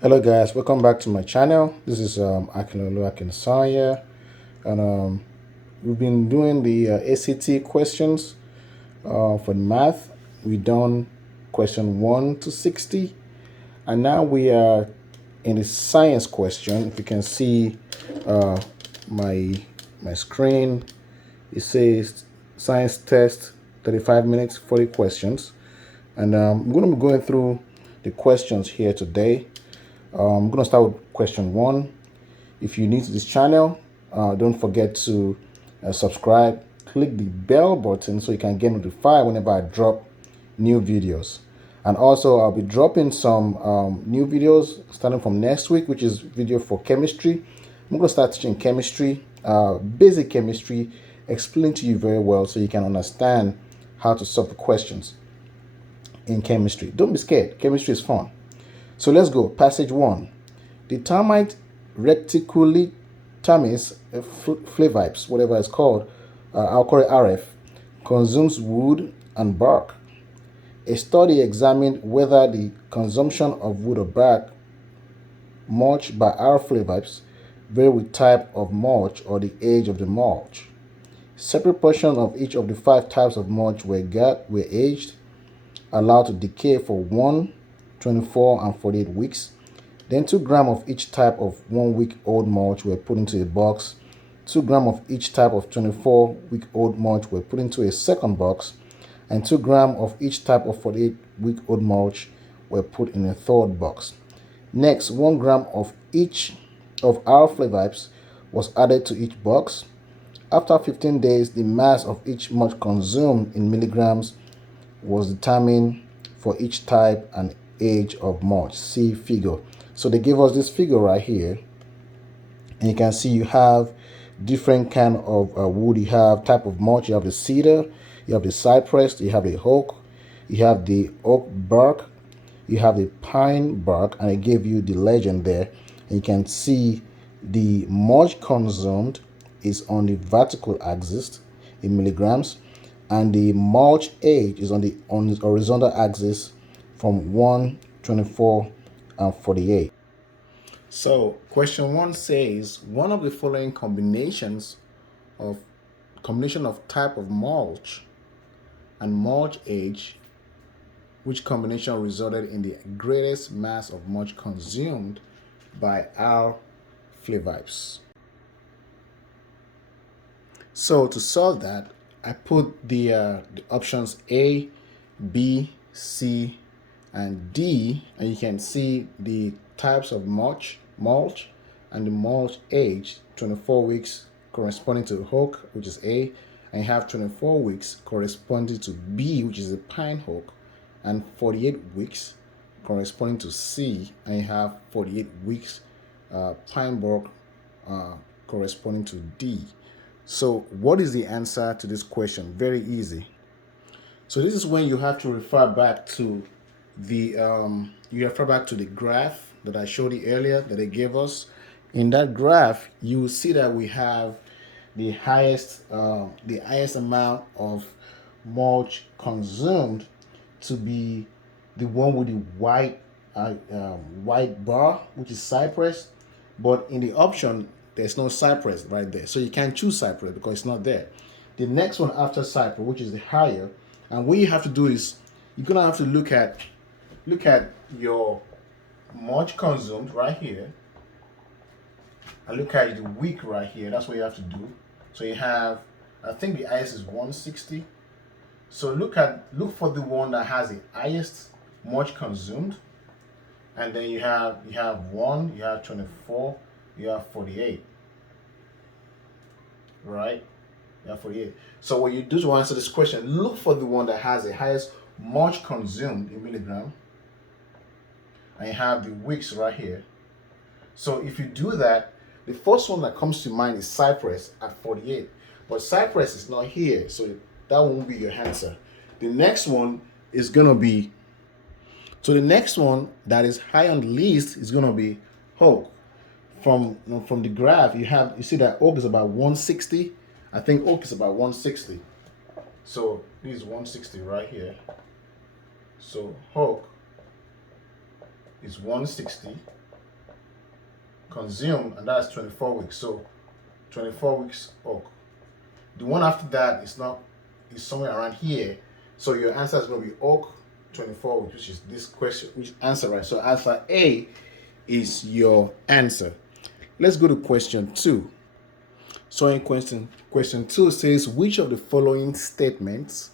Hello guys, welcome back to my channel. This is Akinolu Akinsanya, and we've been doing the ACT questions for math. We've done question 1 to 60, and now we are in the science question. If you can see uh, my screen, it says science test 35 minutes 40 questions, and I'm going to be going through the questions here today. I'm going to start with question 1. If you're new to this channel, don't forget to subscribe, click the bell button so you can get notified whenever I drop new videos. And also, I'll be dropping some new videos starting from next week, which is video for chemistry. I'm going to start teaching chemistry, basic chemistry, explain to you very well so you can understand how to solve the questions in chemistry. Don't be scared. Chemistry is fun. So let's go. Passage 1. The termite reticulitamis flavipes, whatever it's called, I'll call it RF, consumes wood and bark. A study examined whether the consumption of wood or bark mulch by R flavipes vary with type of mulch or the age of the mulch. Separate portions of each of the 5 types of mulch were aged, allowed to decay for 1, 24, and 48 weeks. Then 2 grams of each type of 1-week-old mulch were put into a box. 2 grams of each type of 24-week-old mulch were put into a second box. And 2 grams of each type of 48-week-old mulch were put in a third box. Next, 1 gram of each of our flavipes was added to each box. After 15 days, the mass of each mulch consumed in milligrams was determined for each type and age of mulch. See figure. So they give us this figure right here, and you can see you have different kind of wood. You have type of mulch. You have the cedar, you have the cypress, you have the oak, you have the oak bark, you have the pine bark, and it gave you the legend there. And you can see the mulch consumed is on the vertical axis in milligrams, and the mulch age is on the horizontal axis from 1, 24, and 48. So question 1 says one of the following combination of type of mulch and mulch age, which combination resulted in the greatest mass of mulch consumed by our flavipes. So to solve that, I put the options A, B, C, and D, and you can see the types of mulch, and the mulch age, 24 weeks corresponding to oak, which is A, and you have 24 weeks corresponding to B, which is a pine oak, and 48 weeks corresponding to C, and you have 48 weeks pine bark corresponding to D. So what is the answer to this question? Very easy. So this is when you have to refer back to the graph that I showed you earlier that they gave us. In that graph, you will see that we have the highest amount of mulch consumed to be the one with the white bar, which is cypress. But in the option, there's no cypress right there, so you can't choose cypress because it's not there. The next one after cypress, which is the higher, and what you have to do is you're gonna have to look at your mulch consumed right here, and look at the week right here. That's what you have to do. So you have, I think the highest is 160. So look for the one that has the highest mulch consumed, and then you have 1, you have 24, you have 48. Right? You have 48. So what you do to answer this question, look for the one that has the highest mulch consumed in milligram, and you have the weeks right here. So if you do that, the first one that comes to mind is cypress at 48, but cypress is not here, so that won't be your answer. The next one is gonna be, so the next one that is high on the list is gonna be oak. From the graph, you see that oak is about 160. I think oak is about 160. So this is 160 right here. So oak is 160. consumed, and that's 24 weeks. So 24 weeks oak. The one after that is somewhere around here. So your answer is going to be oak 24 weeks, which is this question, which answer, right? So answer A is your answer. Let's go to question 2. So in question 2 says, which of the following statements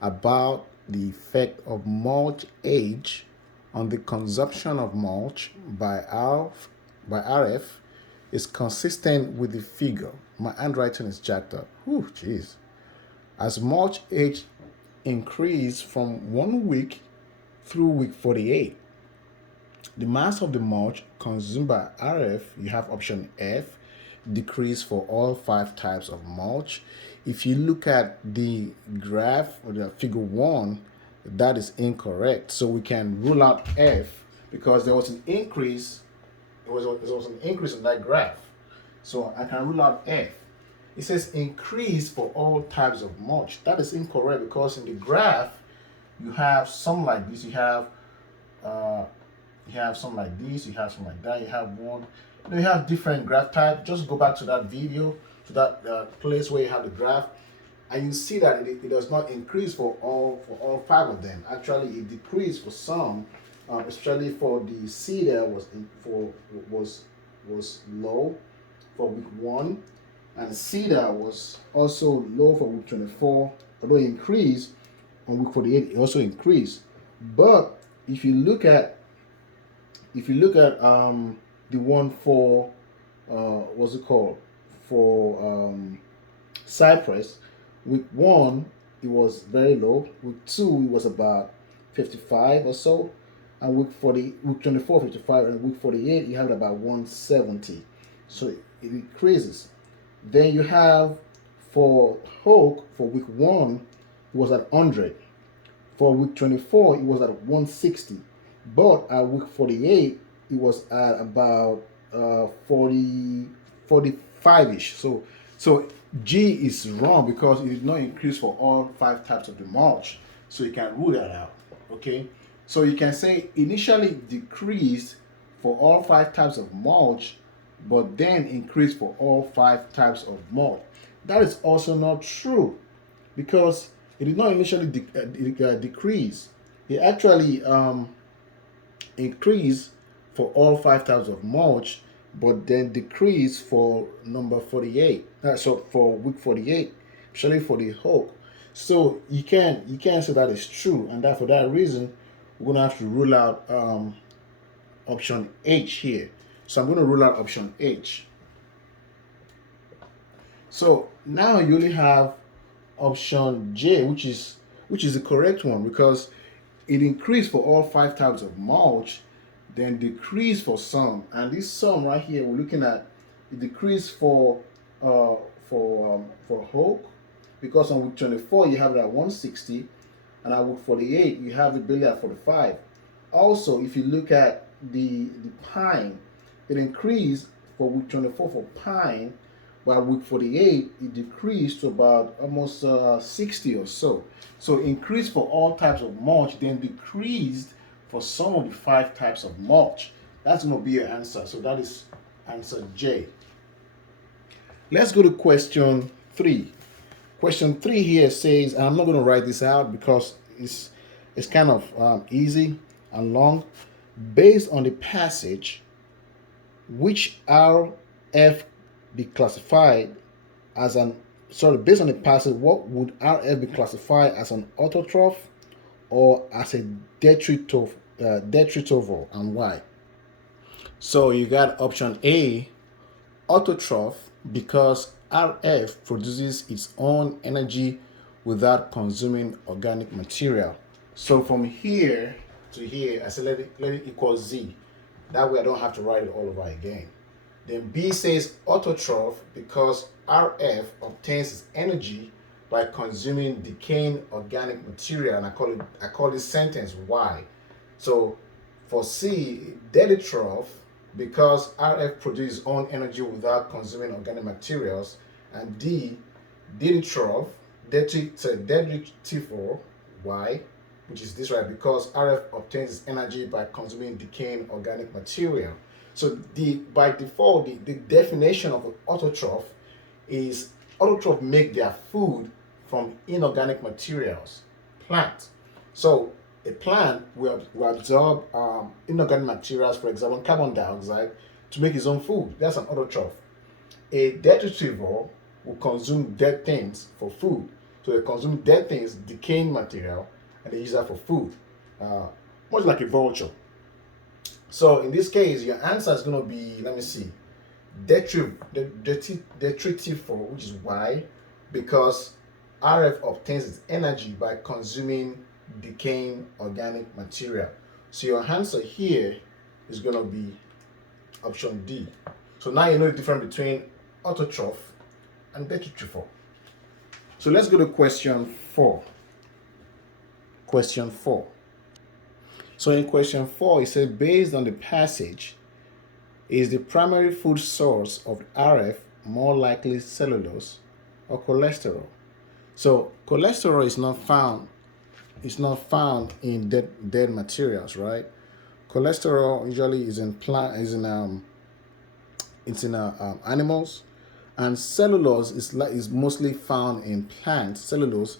about the effect of mulch age on the consumption of mulch by RF is consistent with the figure? My handwriting is jacked up. Whew, jeez. As mulch age increase from 1 week through week 48, the mass of the mulch consumed by RF, you have option F, decrease for all 5 types of mulch. If you look at the graph or the figure 1, that is incorrect. So we can rule out F because there was an increase. There was an increase in that graph. So I can rule out F. It says increase for all types of mulch. That is incorrect because in the graph you have some like this. You have some like this. You have some like that. You have one. You have different graph type. Just go back to that video, to that place where you have the graph, and you see that it does not increase for all 5 of them. Actually, it decreased for some, especially for the C there was low for week 1, and C there was also low for week 24. Although it increased on week 48, it also increased. But if you look at the one for what's it called, for Cypress, week 1 it was very low. Week 2 it was about 55 or so, and week 24 55, and week 48 you have it about 170. So it increases. Then you have for Hoke for week 1 it was at 100. For week 24 it was at 160, but at week 48 it was at about 45ish. So G is wrong because it did not increase for all 5 types of the mulch. So you can rule that out. Okay. So you can say initially decreased for all 5 types of mulch, but then increased for all 5 types of mulch. That is also not true because it did not initially decrease. It actually increased for all 5 types of mulch, but then decrease for number 48. So for week 48, especially for the Hoke. So you can't say that is true, and that for that reason we're gonna have to rule out option H here. So I'm gonna rule out option H. So now you only have option J, which is the correct one because it increased for all 5 types of mulch, then decreased for some, and this sum right here we're looking at, it decreased for Hoke because on week 24 you have it at 160, and at week 48 you have it barely at 45. Also, if you look at the pine, it increased for week 24 for pine, by week 48 it decreased to about almost 60 or so. So increased for all types of mulch, then decreased for some of the 5 types of mulch. That's going to be your answer. So that is answer J. Let's go to question 3. Question 3 here says, and I'm not going to write this out because it's kind of easy and long. Based on the passage, which RF be classified as based on the passage, what would RF be classified as an autotroph or as a detritivore, and why? So you got option A, autotroph, because RF produces its own energy without consuming organic material. So from here to here, I said let it equal Z. That way I don't have to write it all over again. Then B says autotroph because RF obtains its energy by consuming decaying organic material, and I call this sentence Y. So for C, detritivore because RF produces its own energy without consuming organic materials, and D, detritivore, Y, which is this right, because RF obtains its energy by consuming decaying organic material. So by default, the definition of an autotroph is autotroph make their food from inorganic materials, plant. So a plant will absorb inorganic materials, for example, carbon dioxide, to make its own food. That's an autotroph. A dead retriever will consume dead things for food. So they consume dead things, decaying material, and they use that for food, much like a vulture. So in this case, your answer is going to be, let me see, detritive, which is Y, because RF obtains its energy by consuming decaying organic material. So your answer here is going to be option D. So now you know the difference between autotroph and detritive. So let's go to question 4. Question 4. So in question 4, it says, based on the passage, is the primary food source of RF more likely cellulose or cholesterol? So cholesterol is not found. It's not found in dead materials, right? Cholesterol usually is in animals, and cellulose is mostly found in plants. Cellulose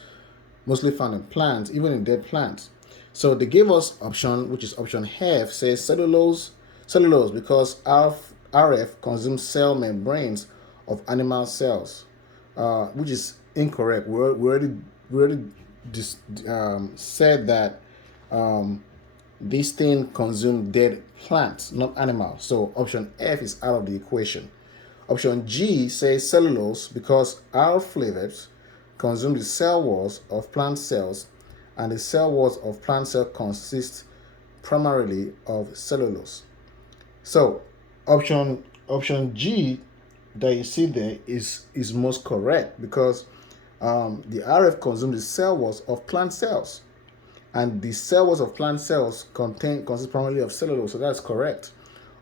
mostly found in plants, even in dead plants. So they gave us option, which is option F, says cellulose because RF consumes cell membranes of animal cells, which is incorrect. We already said that this thing consume dead plants, not animals. So option F is out of the equation. Option G says cellulose because our flavors consume the cell walls of plant cells, and the cell walls of plant cells consist primarily of cellulose. So option G that you see there is most correct, because the RF consumes the cell walls of plant cells, and the cell walls of plant cells consist primarily of cellulose. So that's correct.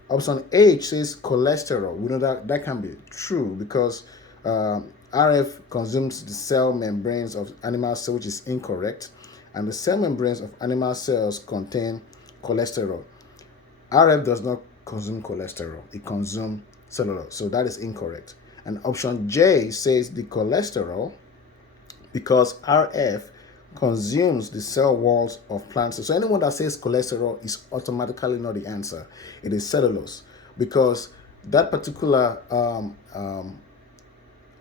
Option H says cholesterol. We know that can be true because RF consumes the cell membranes of animal cells, which is incorrect, and the cell membranes of animal cells contain cholesterol. RF does not consume cholesterol, it consumes cellulose, so that is incorrect. And option J says the cholesterol because RF consumes the cell walls of plant cells. So anyone that says cholesterol is automatically not the answer. It is cellulose, because that particular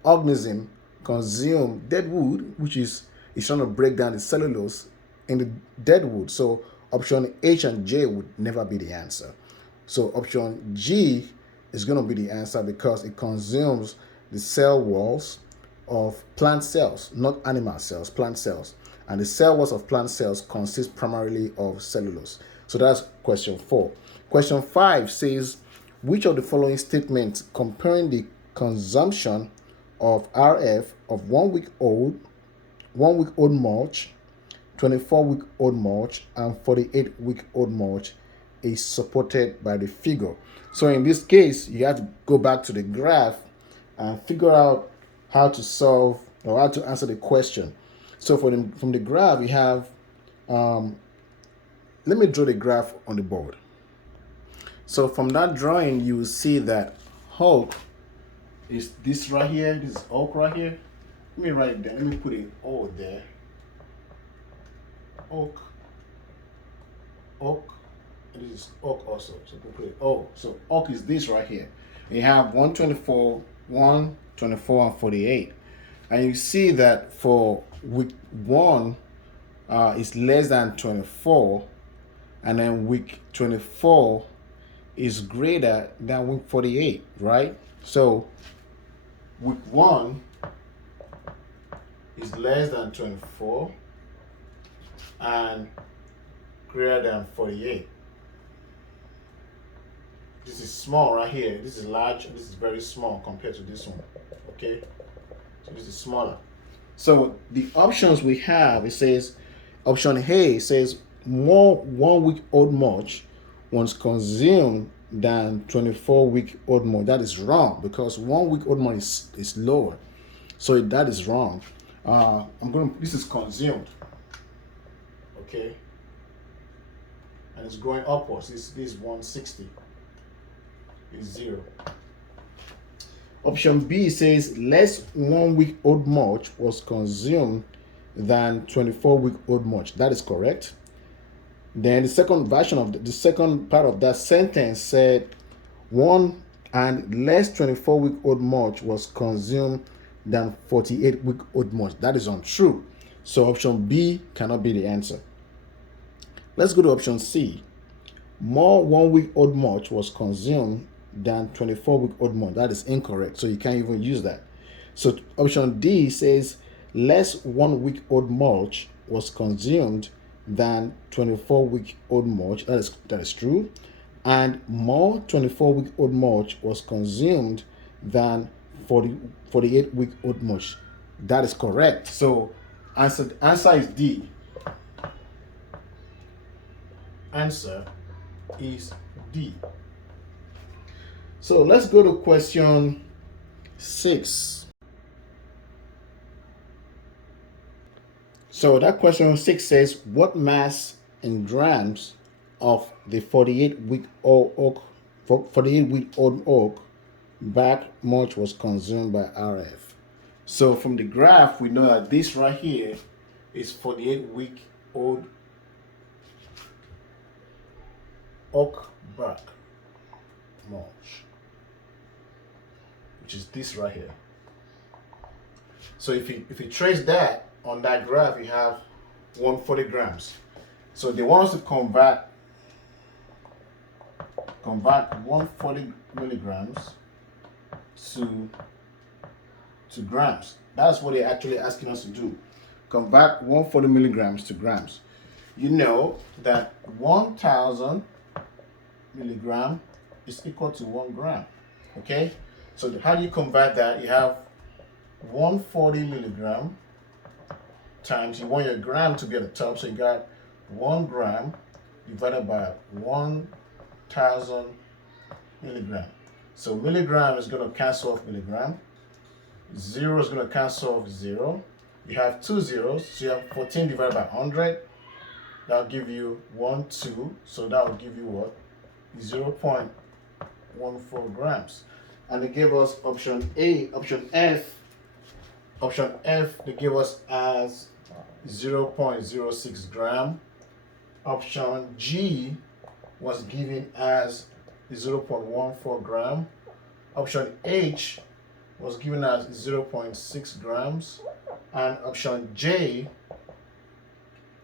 organism consumes dead wood, which is trying to break down the cellulose in the dead wood. So option H and J would never be the answer. So option G is going to be the answer because it consumes the cell walls of plant cells, not animal cells, plant cells. And the cell walls of plant cells consist primarily of cellulose. So that's question 4. Question 5 says, which of the following statements comparing the consumption of RF of 1 week old mulch, 24-week-old mulch, and 48-week-old mulch is supported by the figure? So in this case, you have to go back to the graph and figure out how to solve or how to answer the question. So from the graph, we have, let me draw the graph on the board. So from that drawing, you will see that oak is this right here. This is oak right here. Let me write it down. Let me put an O there. Oak. And this is oak also. So we put it O. So oak is this right here. You have 124, 124, and 48. And you see that for week 1 is less than 24, and then week 24 is greater than week 48, right? So week 1 is less than 24 and greater than 48. This is small right here. This is large, and this is very small compared to this one. Okay, so this is smaller. So the options we have, it says option A says more 1 week old mulch once consumed than 24-week-old mulch. That is wrong, because 1 week old mulch is lower. So that is wrong. This is consumed. Okay. And it's going upwards. This is 160. is 0. Option B says less 1-week-old mulch was consumed than 24-week-old mulch. That is correct. Then the second version of the second part of that sentence said one and less 24-week-old mulch was consumed than 48-week-old mulch. That is untrue. So option B cannot be the answer. Let's go to option C. More 1-week-old mulch was consumed than 24-week-old mulch. That is incorrect. So you can't even use that. So option D says less 1-week-old mulch was consumed than 24-week-old mulch. That is true. And more 24-week-old mulch was consumed than 48-week-old mulch. That is correct. So answer is D. Answer is D. So let's go to question 6. So that question 6 says, what mass in grams of the 48-week-old oak bark mulch was consumed by RF? So from the graph, we know that this right here is 48-week-old oak bark mulch, which is this right here. So if you trace that on that graph, you have 140 grams. So they want us to convert 140 milligrams to grams. That's what they're actually asking us to do. Convert 140 milligrams to grams. You know that 1,000 milligram is equal to 1 gram. Okay? So how do you convert that? You have 140 milligram times, you want your gram to be at the top, so you got 1 gram divided by 1,000 milligram. So milligram is going to cancel off milligram. 0 is going to cancel off 0. You have 2 zeros, so you have 14 divided by 100. That'll give you 1, 2. So that will give you what? 0.14 grams. And they gave us option A, option F. Option F, they gave us as 0.06 gram. Option G was given as 0.14 gram. Option H was given as 0.6 grams. And option J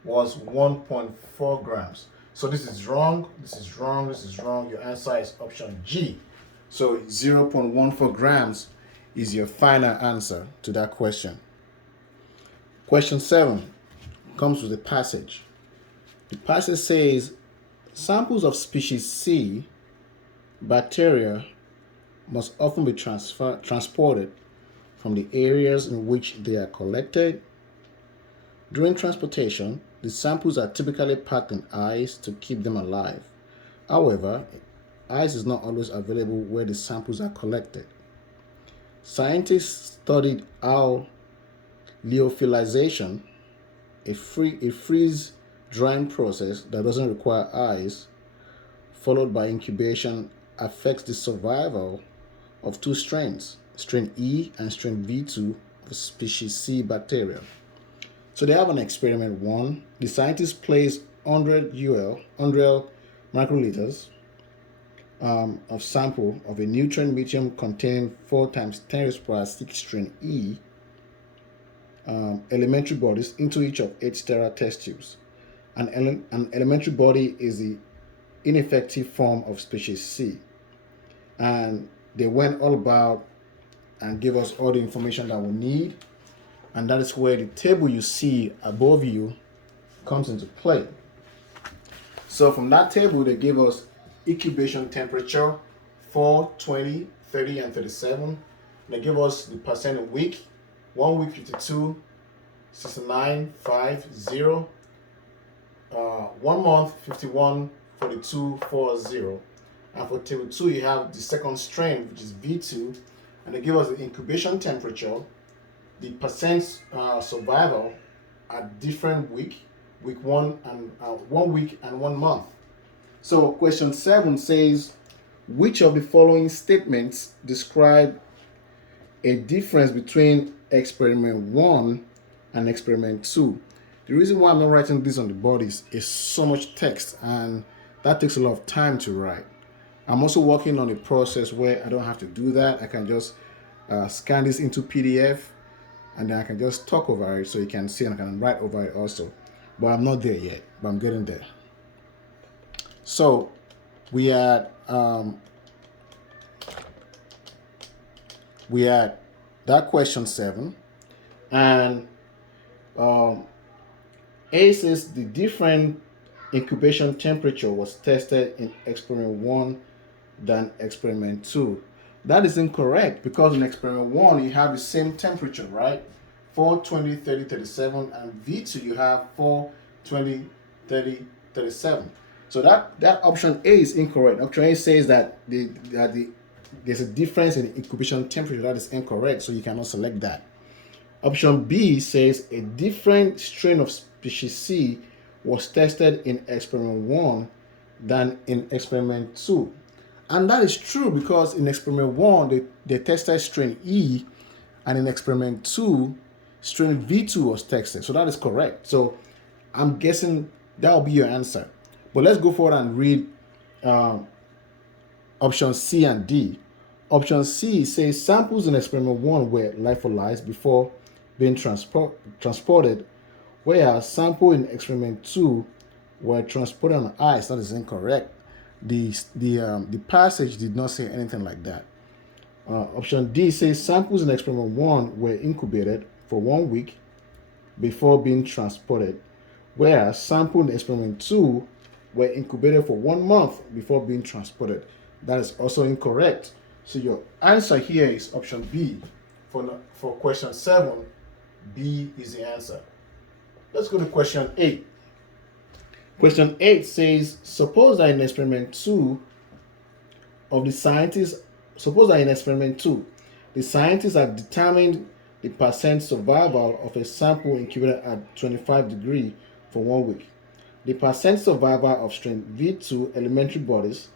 was 1.4 grams. So this is wrong, this is wrong, this is wrong. Your answer is option G. So 0.14 grams is your final answer to that question. Question 7 comes with a passage. The passage says, samples of species C, bacteria, must often be transported from the areas in which they are collected. During transportation, the samples are typically packed in ice to keep them alive. However, ice is not always available where the samples are collected. Scientists studied how lyophilization, a freeze drying process that doesn't require ice, followed by incubation, affects the survival of 2 strains, strain E and strain V2 of species C bacteria. So they have an experiment 1. The scientists placed 100 microliters of sample of a nutrient medium containing 4 times 10 raised to power 6 strain E elementary bodies into each of 8 sterile test tubes. An elementary body is the ineffective form of species C. And they went all about and gave us all the information that we need. And that is where the table you see above you comes into play. So from that table, they gave us incubation temperature 4, 20, 30, and 37. They give us the percent a week. 1 week 52, 69, 5, 0. 1 month 51, 42, 4, 0. And for table 2, you have the second strain, which is V2. And they give us the incubation temperature, the percent survival at different week 1 and 1 week and 1 month. So question 7 says, Which of the following statements describe a difference between experiment 1 and experiment 2? The reason why I'm not writing this on the board is so much text, and that takes a lot of time to write. I'm also working on a process where I don't have to do that. I can just scan this into PDF, and then I can just talk over it so you can see, and I can write over it also. But I'm not there yet, but I'm getting there. So we had that question 7, and A says the different incubation temperature was tested in experiment 1 than experiment 2. That is incorrect, because in experiment 1 you have the same temperature, right? 4, 20, 30, 37, and V2 you have 4, 20, 30, 37. So that option A is incorrect. Option A says that there's a difference in the incubation temperature. That is incorrect, so you cannot select that. Option B says a different strain of species C was tested in experiment 1 than in experiment 2. And that is true, because in experiment 1 they tested strain E, and in experiment 2 strain V2 was tested. So that is correct. So I'm guessing that will be your answer. But let's go forward and read option C and D. Option C says samples in experiment 1 were lyophilized before being transported, whereas sample in experiment 2 were transported on ice. That is incorrect. The passage did not say anything like that. Option D says samples in experiment 1 were incubated for 1 week before being transported, whereas sample in experiment 2 were incubated for 1 month before being transported. That is also incorrect. So your answer here is option B. For question 7, B is the answer. Let's go to question 8. Question 8 says, suppose that in experiment 2, the scientists have determined the percent survival of a sample incubated at 25 degrees for 1 week. The percent survival of strain V2 elementary bodies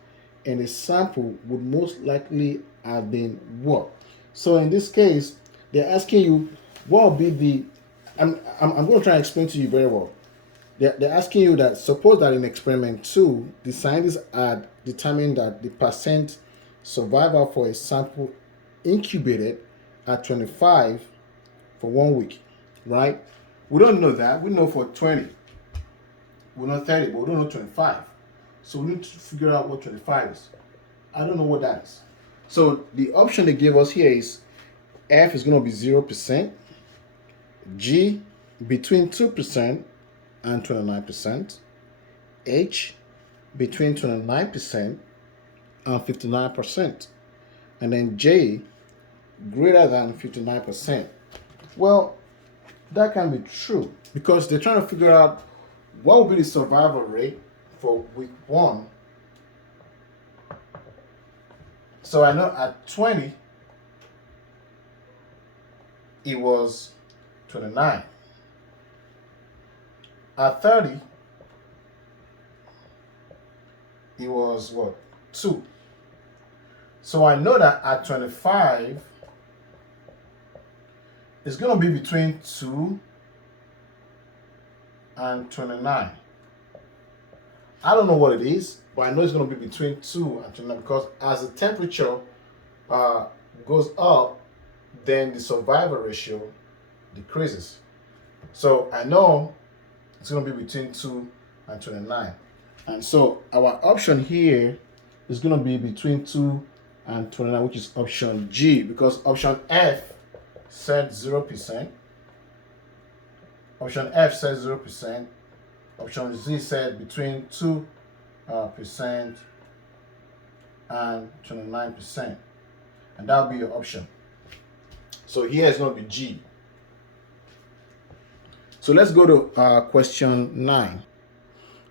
in the sample would most likely have been what? So in this case, they're asking you what would be the. I'm going to try and explain to you very well. They're asking you that suppose that in experiment 2, the scientists had determined that the percent survival for a sample incubated at 25 for 1 week, right? We don't know that. We know for 20. We know 30, but we don't know 25. So we need to figure out what 25 is. I don't know what that is. So the option they gave us here is F is going to be 0%, G between 2% and 29%, H between 29% and 59%, and then J greater than 59%. Well, that can be true, because they're trying to figure out what will be the survival rate for week 1. So I know at 20 it was 29. At 30 it was what? 2. So I know that at 25 it's going to be between 2 and 29. I don't know what it is, but I know it's going to be between 2 and 29, because as the temperature goes up, then the survival ratio decreases. So I know it's going to be between 2 and 29. And so our option here is going to be between 2 and 29, which is option G, because option F said 0%. Option F says 0%. Option Z said between 2% and 29%. And that will be your option. So here is going to be G. So let's go to question 9.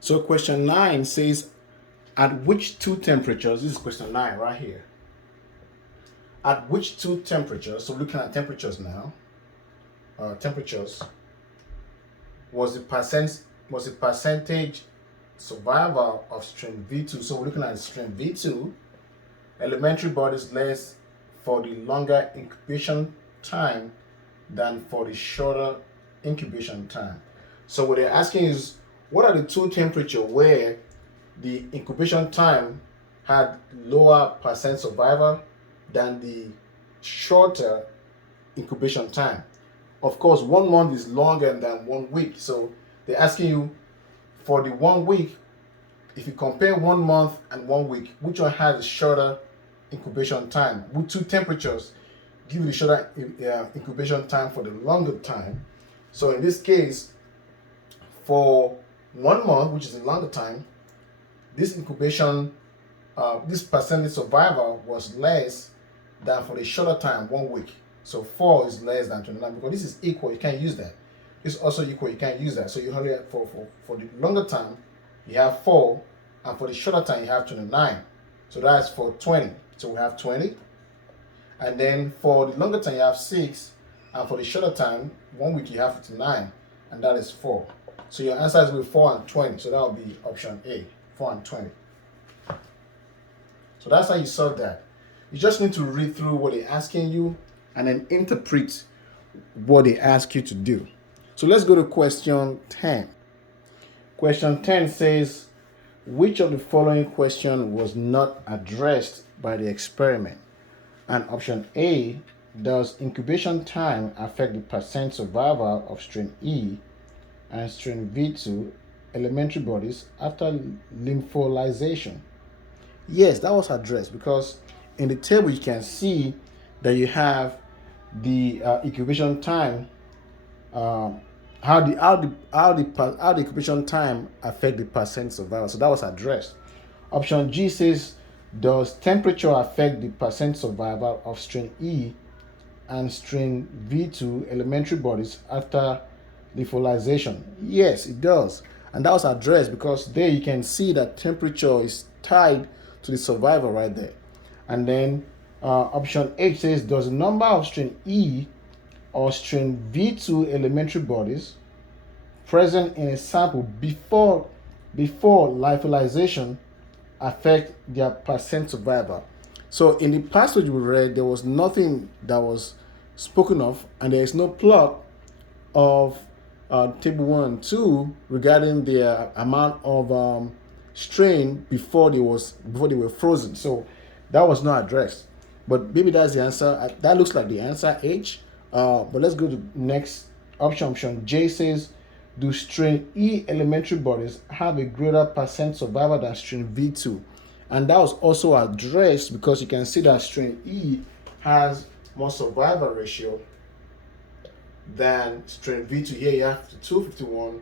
So question 9 says, at which 2 temperatures, this is question 9 right here. At which 2 temperatures, so looking at temperatures now, temperatures, was the percentage survival of strain V2. So we're looking at strain V2. elementary bodies less for the longer incubation time than for the shorter incubation time. So what they're asking is, what are the two temperatures where the incubation time had lower percent survival than the shorter incubation time? Of course, 1 month is longer than 1 week. So they're asking you for the 1 week, if you compare 1 month and 1 week, which one has a shorter incubation time? With two temperatures give you the shorter incubation time for the longer time. So in this case, for 1 month, which is a longer time, this incubation, this percentage survival was less than for the shorter time, 1 week. So 4 is less than 29 because this is equal. You can't use that. This is also equal. You can't use that. So you only have for the longer time, you have 4, and for the shorter time, you have 29. So that's for 20. So we have 20. And then for the longer time, you have 6, and for the shorter time, 1 week, you have 59, and that is 4. So your answer is with 4 and 20. So that will be option A, 4 and 20. So that's how you solve that. You just need to read through what they're asking you and then interpret what they ask you to do. So let's go to question 10. Question 10 says, which of the following question was not addressed by the experiment? And option A, does incubation time affect the percent survival of strain E and strain V2 elementary bodies after lympholization? Yes, that was addressed because in the table you can see that you have the incubation time, how the incubation time affect the percent survival. So that was addressed. Option G says, does temperature affect the percent survival of strain E and strain V2 elementary bodies after lympholization? Yes, it does. And that was addressed because there you can see that temperature is tied to the survival right there. And then option H says, does the number of strain E or strain V2 elementary bodies present in a sample before lyophilization affect their percent survival? So in the passage we read, there was nothing that was spoken of, and there is no plot of table 1 and 2 regarding the amount of strain before they were frozen. So that was not addressed. But maybe that's the answer. That looks like the answer, H. But let's go to next option. Option J says, do strain E elementary bodies have a greater percent survival than strain V2? And that was also addressed because you can see that strain E has more survival ratio than strain V2. Here you have 52, 51,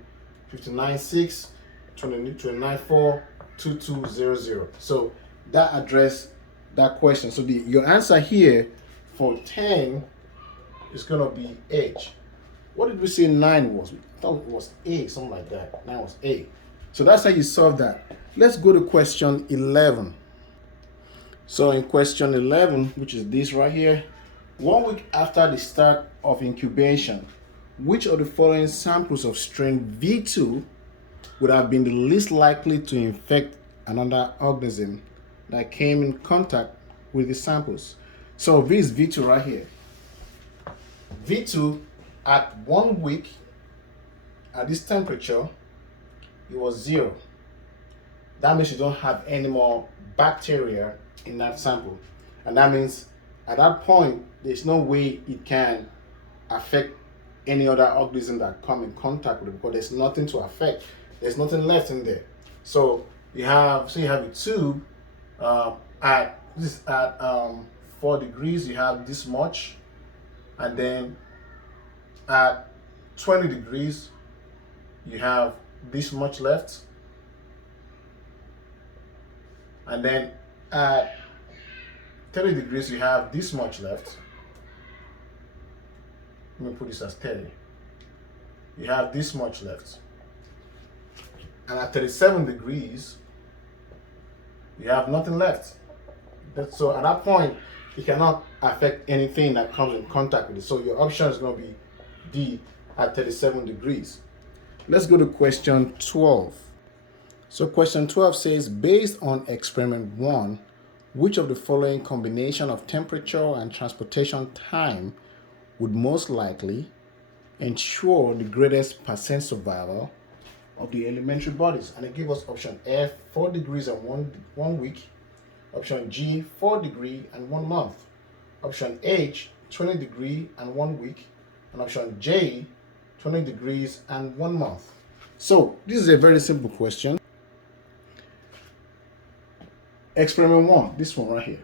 59, 6, 29, 4, 2200. So that addressed that question. So your answer here for 10 is going to be H. What did we say 9 was? We thought it was A, something like that. 9 was A. So that's how you solve that. Let's go to question 11. So in question 11, which is this right here, 1 week after the start of incubation, which of the following samples of strain V2 would have been the least likely to infect another organism that came in contact with the samples? So this is V2 right here. V2 at 1 week at this temperature, it was 0. That means you don't have any more bacteria in that sample. And that means at that point, there's no way it can affect any other organism that come in contact with it because there's nothing to affect. There's nothing left in there. So you have a tube at 4 degrees, you have this much, and then at 20 degrees, you have this much left, and then at 30 degrees, you have this much left. Let me put this as 30. You have this much left. And at 37 degrees, you have nothing left. So at that point, it cannot affect anything that comes in contact with it. So your option is going to be D at 37 degrees. Let's go to question 12. So question 12 says, based on experiment 1, Which of the following combination of temperature and transportation time would most likely ensure the greatest percent survival of the elementary bodies? And it gives us option F, 4 degrees and one week, option G, 4 degrees and 1 month, option H, 20 degrees and 1 week, and option J, 20 degrees and 1 month. So this is a very simple question. Experiment 1, this one right here.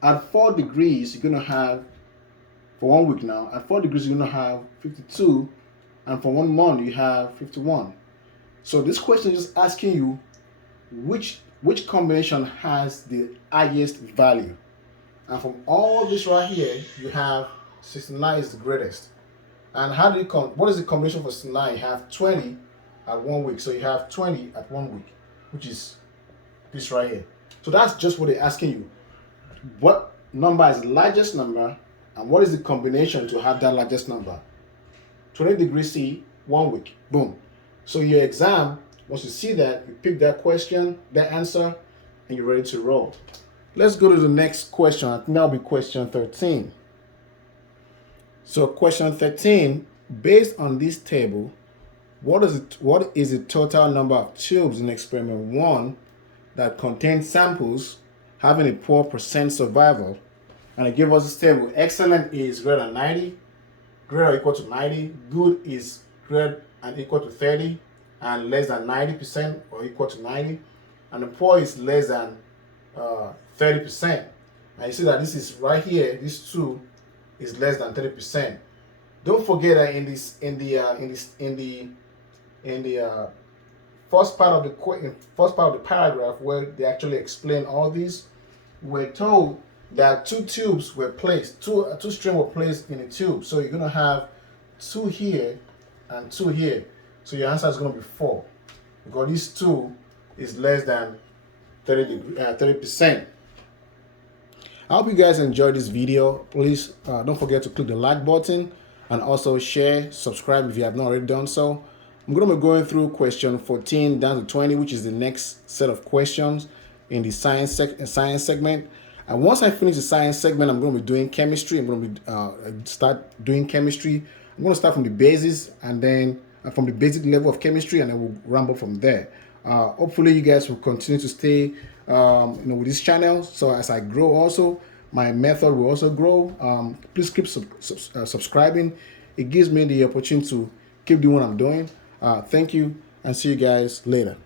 At 4 degrees, you're going to have, for 1 week now, at 4 degrees, you're going to have 52, and for 1 month, you have 51. So this question is just asking you which combination has the highest value. And from all this right here, you have 69 is the greatest. And how do you what is the combination for 69? You have 20 at 1 week. So you have 20 at 1 week, which is this right here. So that's just what they're asking you. What number is the largest number, and what is the combination to have that largest number? 20 degrees C, 1 week. Boom. So your exam, once you see that, you pick that question, that answer, and you're ready to roll. Let's go to the next question. I think that'll be question 13. So question 13, based on this table, what is the total number of tubes in experiment 1 that contain samples having a poor percent survival? And it gives us this table. Excellent is greater than 90, greater or equal to 90, good is greater and equal to 30, and less than 90% or equal to 90, and the poor is less than 30%. And you see that this is right here, this 2 is less than 30%. Don't forget that in the first part of the paragraph, where they actually explain all these, we're told that 2 tubes were placed, two strings were placed in a tube. So you're gonna have 2 here and 2 here. So your answer is gonna be 4, because this 2 is less than 30%. I hope you guys enjoyed this video. Please don't forget to click the like button and also share, subscribe if you have not already done so. I'm going to be going through question 14 down to 20, which is the next set of questions in the science segment. And once I finish the science segment, I'm going to be doing chemistry. I'm going to start doing chemistry. I'm going to start from the basis, and then from the basic level of chemistry, and then we'll ramble from there. Hopefully you guys will continue to stay with this channel, so as I grow also, my method will also grow. Please keep subscribing. It gives me the opportunity to keep doing what I'm doing. Thank you, and see you guys later.